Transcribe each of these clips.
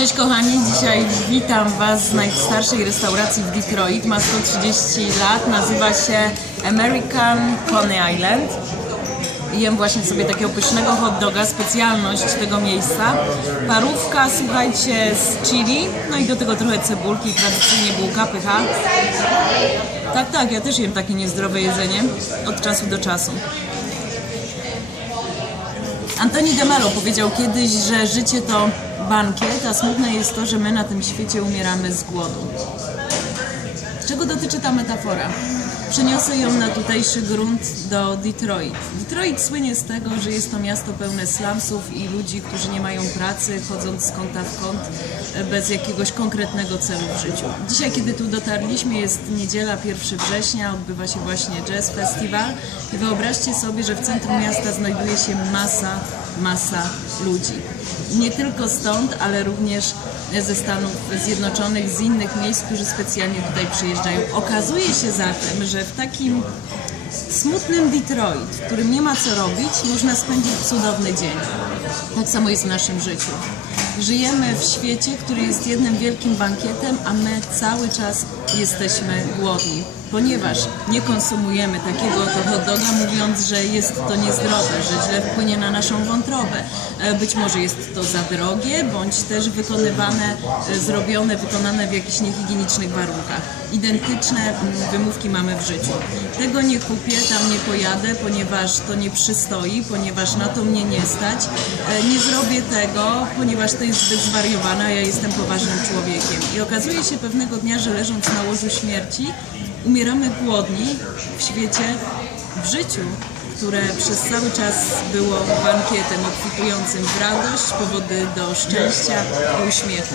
Cześć kochani, dzisiaj witam Was z najstarszej restauracji w Detroit. Ma 130 lat, nazywa się American Coney Island. Jem właśnie sobie takiego pysznego hot doga, specjalność tego miejsca. Parówka, słuchajcie, z chili, no i do tego trochę cebulki, tradycyjnie bułka, pycha. Tak, tak, ja też jem takie niezdrowe jedzenie od czasu do czasu. Antoni de Mello powiedział kiedyś, że życie to bankiet, a smutne jest to, że my na tym świecie umieramy z głodu. Czego dotyczy ta metafora? Przeniosę ją na tutejszy grunt do Detroit. Detroit słynie z tego, że jest to miasto pełne slumsów i ludzi, którzy nie mają pracy, chodząc z kąta w kąt, e, bez jakiegoś konkretnego celu w życiu. Dzisiaj, kiedy tu dotarliśmy, jest niedziela 1 września, odbywa się właśnie Jazz Festival i wyobraźcie sobie, że w centrum miasta znajduje się masa, masa ludzi. Nie tylko stąd, ale również ze Stanów Zjednoczonych, z innych miejsc, którzy specjalnie tutaj przyjeżdżają. Okazuje się zatem, że w takim smutnym Detroit, w którym nie ma co robić, można spędzić cudowny dzień. Tak samo jest w naszym życiu. Żyjemy w świecie, który jest jednym wielkim bankietem, a my cały czas jesteśmy głodni, ponieważ nie konsumujemy takiego oto hot doga, mówiąc, że jest to niezdrowe, że źle wpłynie na naszą wątrobę. E, Być może jest to za drogie, bądź też wykonywane, e, zrobione, wykonane w jakichś niehigienicznych warunkach. Identyczne mm, wymówki mamy w życiu. Tego nie kupię, tam nie pojadę, ponieważ to nie przystoi, ponieważ na to mnie nie stać. E, Nie zrobię tego, ponieważ to jest zbyt zwariowane, ja jestem poważnym człowiekiem. I okazuje się pewnego dnia, że leżąc na łożu śmierci, umieramy głodni w świecie, w życiu, które przez cały czas było bankietem obfitującym w radość, powody do szczęścia i uśmiechu.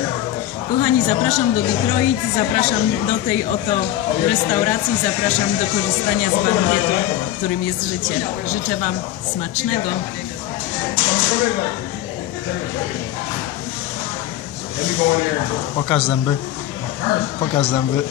Kochani, zapraszam do Detroit, zapraszam do tej oto restauracji, zapraszam do korzystania z bankietu, którym jest życie. Życzę Wam smacznego. Pokaż zęby. Pokaż zęby.